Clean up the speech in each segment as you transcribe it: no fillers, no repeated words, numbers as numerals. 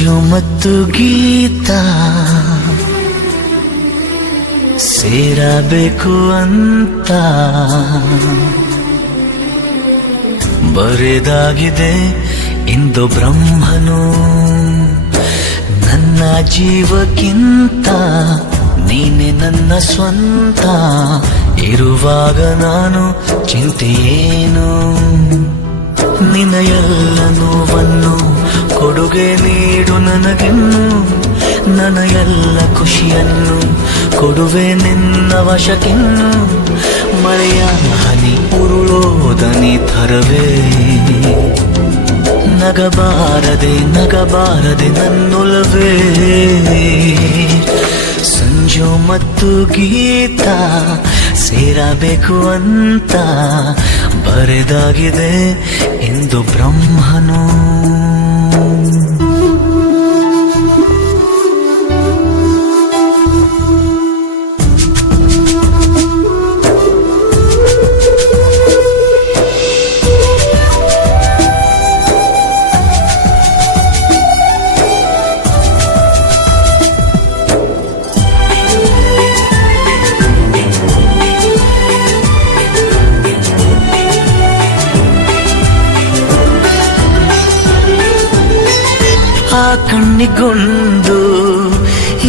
ಸಂಜು ಮತ್ತು ಗೀತಾ ಸೇರಬೇಕು ಅಂತ ಬರೆದಾಗಿದೆ ಇಂದು ಬ್ರಹ್ಮನು. ನನ್ನ ಜೀವಕ್ಕಿಂತ ನೀನೆ ನನ್ನ ಸ್ವಂತ. ಇರುವಾಗ ನಾನು ಚಿಂತೆಯೇನು, ನಿನ್ನ ಎಲ್ಲ ನೋವನ್ನು ಕೊಡುಗೆ ನೀಡು ನನಗಿನ್ನು. ನನ್ನ ಎಲ್ಲ ಖುಷಿಯನ್ನು ಕೊಡುವೆ ನಿನ್ನ ವಶಕ್ಕಿನ್ನು. ಮಳೆಯ ಹನಿ ಉರುಳೋದನಿ ಥರವೇ, ನಗಬಾರದೆ ನಗಬಾರದೆ ನನ್ನೊಲವೇ. ಸಂಜು ಮತ್ತು ಗೀತಾ ಸೇರಬೇಕು ಅಂತ ಬರೆದಾಗಿದೆ ಇಂದು ಬ್ರಹ್ಮನು. ಆ ಕಣ್ಣಿಗೊಂದು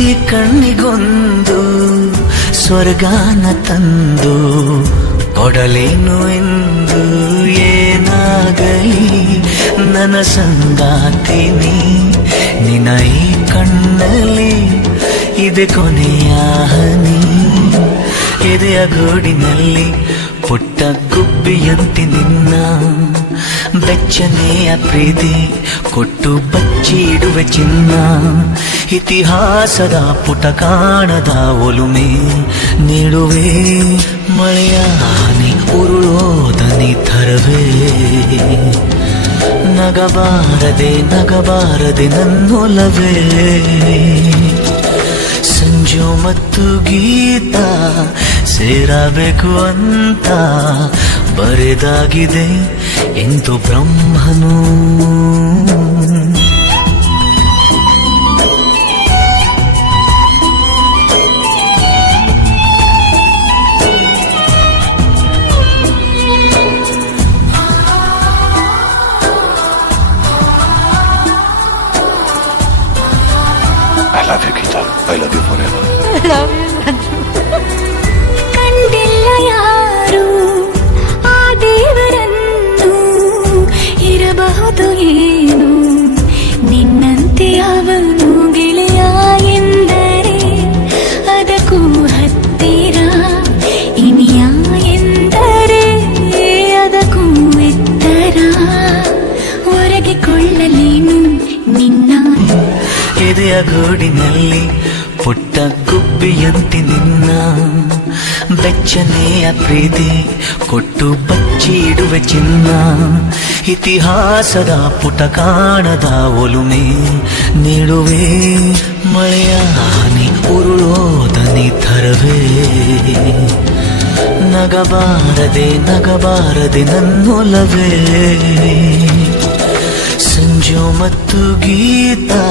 ಈ ಕಣ್ಣಿಗೊಂದು ಸ್ವರ್ಗಾನ ತಂದು ಕೊಡಲೇನು ಎಂದು. ಏನಾಗಲಿ ನನ್ನ ಸಂಗಾತಿನಿ, ನಿನ್ನ ಈ ಕಣ್ಣಲ್ಲಿ ಇದೆ ಕೊನೆಯ ಹನಿ. ಎದೆಯ ಗೂಡಿನಲ್ಲಿ ಪುಟ್ಟ ಗುಬ್ಬಿಯಂತೆ ನಿನ್ನ ಬೆಚ್ಚನೆಯ ಪ್ರೀತಿ ಕೊಟ್ಟು ಬಚ್ಚಿಡುವೆ ಚಿನ್ನ. ಇತಿಹಾಸದ ಪುಟ ಕಾಣದ ಒಲುಮೆ ನೀಡುವೆ. ಮಳೆಯ ಹನಿ ಉರುಳೋದನಿ ಥರವೇ, ನಗಬಾರದೆ ನಗಬಾರದೆ ನನ್ನೊಲವೇ. ಸಂಜು ಮತ್ತು ಗೀತಾ ಸೇರಬೇಕು ಅಂತ ಬರೆದಾಗಿದೆ ಇಂದು ಬ್ರಹ್ಮನು. I love you, Geeta. I love you forever. I love you, Sanju. ಕಂಡಿಲ್ಲ ಯಾರು ಆ ದೇವರನ್ನು, ಇರಬಹುದು ಏನು ನಿನ್ನಂತೆ ಅವನು. ಗೆಳೆಯ ಎಂದರೆ ಅದಕ್ಕೂ ಹತ್ತಿರ, ಇನಿಯ ಎಂದರೆ ಅದಕ್ಕೂ ಎತ್ತರ. ಒರಗಿಕೊಳ್ಳಲೇನು ನಿನ್ನ ಎದೆಯ ಗೂಡಿನಲ್ಲಿ ಪುಟ್ಟ ಗುಬ್ಬಿಯಂತೆ ನಿನ್ನ ಬೆಚ್ಚನೆಯ ಪ್ರೀತಿ ಕೊಟ್ಟು ಬಚ್ಚಿಡುವೆ ಚಿನ್ನ. ಇತಿಹಾಸದ ಪುಟ ಕಾಣದ ಒಲುಮೆ ನೀಡುವೆ. ಮಳೆಯ ಹನಿ ಉರುಳೋದನಿ ಥರವೇ, ನಗಬಾರದೆ ನಗಬಾರದೆ ನನ್ನೊಲವೇ. ಸಂಜು ಮತ್ತು ಗೀತಾ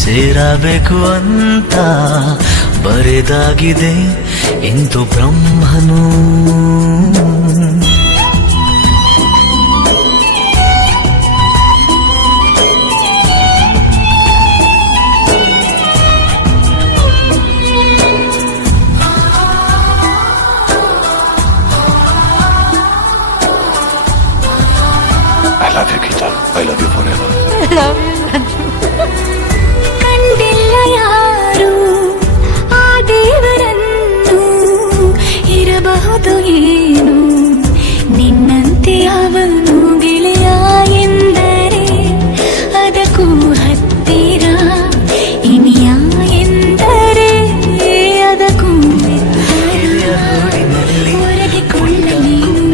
ಸೇರಬೇಕು ಅಂತ ಬರೆದಾಗಿದೆ ಇಂದು ಬ್ರಹ್ಮನು. I love you, Geeta. I love you forever. I love you, Sanju. ಕಂಡಿಲ್ಲ ಯಾರು ಆ ದೇವರನ್ನು, ಇರಬಹುದು ಏನು ನಿನ್ನಂತೆ ಅವನು. ಗೆಳೆಯ ಎಂದರೆ ಅದಕ್ಕೂ ಹತ್ತಿರ, ಇನಿಯ ಎಂದರೆ ಅದಕ್ಕೂ ಎತ್ತರ. ಒರಗಿಕೊಳ್ಳಲೇನು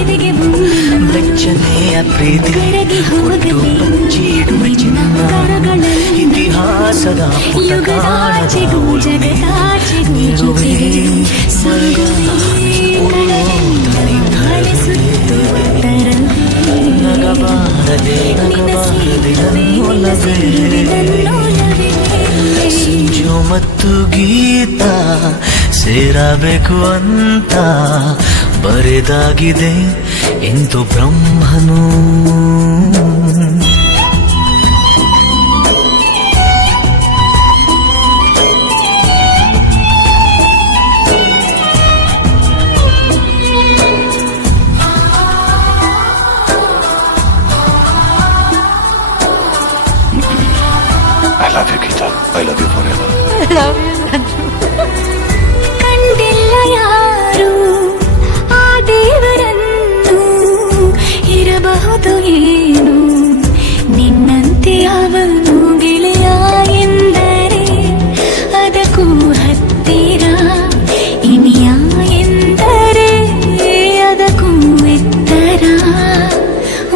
ಎದೆಗೆ ಬೆಚ್ಚನೆಯ ಪ್ರೀತಿ ಕೊಟ್ಟು ಬಚ್ಚಿಡುವೆ ಚಿನ್ನ. ಇತಿಹಾಸದ ಪುಟ ಕಾಣದ ಒಲುಮೆ ನೀಡುವೆ. ನಗಬಾರದೆ ನಗಬಾರದೆ ನಗಬಾರದೆ ನನ್ನೊಲವೇ ಸಂಜು ಮತ್ತು ಗೀತ ಸೇರಬೇಕು ಅಂತ ಬರೆದಾಗಿದೆ ಎಂದು ಬ್ರಹ್ಮನು. I love you, Geeta. I love you forever. Love you Sanju. ಕಂಡಿಲ್ಲ ಯಾರು ಆ ದೇವರನ್ನು, ಇರಬಹುದು ಏನು ನಿನ್ನಂತೆ ಅವನು ಗೆಳೆಯ ಎಂದರೆ ಅದಕ್ಕೂ ಹತ್ತಿರ, ಇನಿಯ ಎಂದರೆ ಅದಕ್ಕೂ ಎತ್ತರ.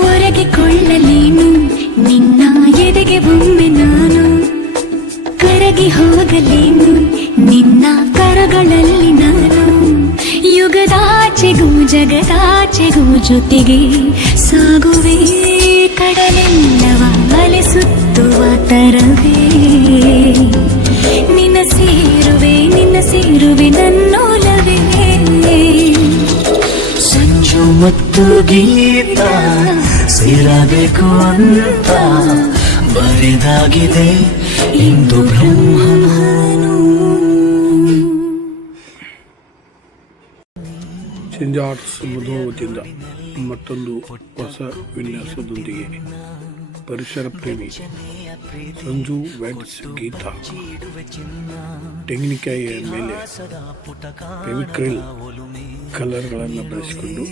ಒರಗಿಕೊಳ್ಳಲೇನು ನಿನ್ನ ಎದೆಗೆ ಒಮ್ಮೆ ನಾನು, ಕರಗಿ ಹೋಗಲೇನು ನಿನ್ನ ಕರಗಳಲ್ಲಿ ನಾನು. ಯುಗದಾಚೆಗೂ ಜಗದಾಚೆಗೂ ಜೊತೆಗೆ ಸಾಗುವೆ, ಕಡಲೆಲ್ಲವ ಅಲೆಸುತ್ತುವ ತರವೇ. ನಿನ್ನ ಸೇರುವೆ ನನ್ನೋಲವೇ. ಸಂಜು ಮತ್ತು ಗೀತ ಸೇರಬೇಕು ಅಂತ ಬರೆದಾಗಿದೆ ಎಂದು ಬ್ರಹ್ಮನು. ಸಿಂಜಾರ್ಟ್ಸ್ ಮಧು ವತಿಯಿಂದ ಮತ್ತೊಂದು ಹೊಸ ವಿನ್ಯಾಸದೊಂದಿಗೆ ಪರಿಸರ ಪ್ರೇಮಿ ಸಂಜು ವೆಡ್ಸ್ ಗೀತಾ ತೆಂಗಿನಕಾಯಿಯ ಮೇಲೆ ಫೆವಿಕ್ರಿಲ್ ಕಲರ್ಗಳನ್ನು ಬಳಸಿಕೊಂಡು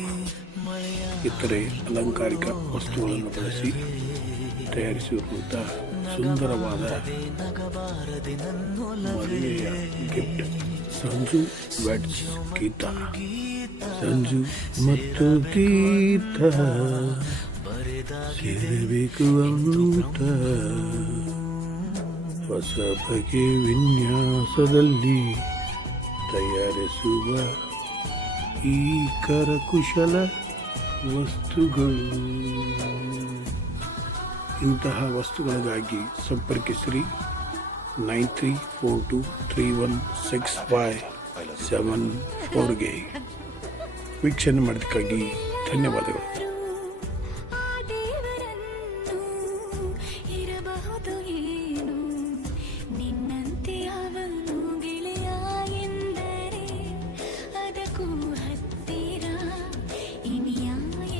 ಇತರೆ ಅಲಂಕಾರಿಕ ವಸ್ತುಗಳನ್ನು ಬಳಸಿ ತಯಾರಿಸಿರುವಂಥ ಸುಂದರವಾದ ಮದುವೆಯ ಗಿಫ್ಟ್ ಸಂಜು ವೆಡ್ಸ್ ಗೀತಾ. ಸಂಜು ಮತ್ತು ಗೀತಾ ಸೇರಬೇಕು ಅಂತ ಹೊಸ ಬಗೆ ವಿನ್ಯಾಸದಲ್ಲಿ ತಯಾರಿಸುವ ಈ ಕರಕುಶಲ ವಸ್ತುಗಳು. ಇಂತಹ ವಸ್ತುಗಳಿಗಾಗಿ ಸಂಪರ್ಕಿಸಿರಿ 9342316574ಗೆ. ವೀಕ್ಷಣೆ ಮಾಡೋದಕ್ಕಾಗಿ ಧನ್ಯವಾದಗಳು. ಆ ದೇವರನ್ನು, ಇರಬಹುದು ಏನು ನಿನ್ನಂತೆ ಅವನು ಗೆಳೆಯ ಎಂದರೆ ಅದಕ್ಕೂ ಹತ್ತಿರ, ಇನಿಯ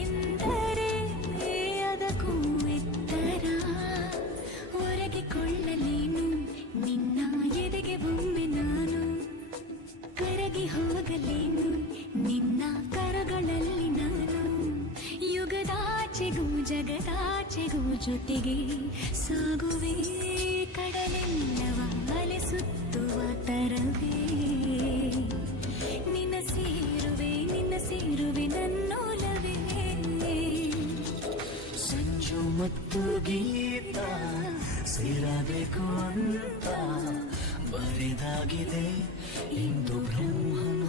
ಎಂದರೆ ಅದಕ್ಕೂ ಎತ್ತರ. ಒರಗಿಕೊಳ್ಳಲೇನು ನಿನ್ನ ಎದೆಗೆ ಒಮ್ಮೆ ನಾನು, ಕರಗಿ ಹೋಗಲೇನು ನಿನ್ನ ಕರಗಳಲ್ಲಿ ನಾನು. ಯುಗದಾಚೆಗೂ ಜಗದಾಚೆಗೂ ಜೊತೆಗೆ ಸಾಗುವೆ, ಕಡಲೆಲ್ಲವ ಅಲೆಸುತ್ತುವ ತರವೇ. ನಿನ್ನ ಸೇರುವೆ ನನ್ನೋಲವೇ. ಸಂಜು ಮತ್ತು ಗೀತ ಸೇರಬೇಕು ಅಂತ ಬರೆದಾಗಿದೆ ಎಂದು ಬ್ರಹ್ಮನು.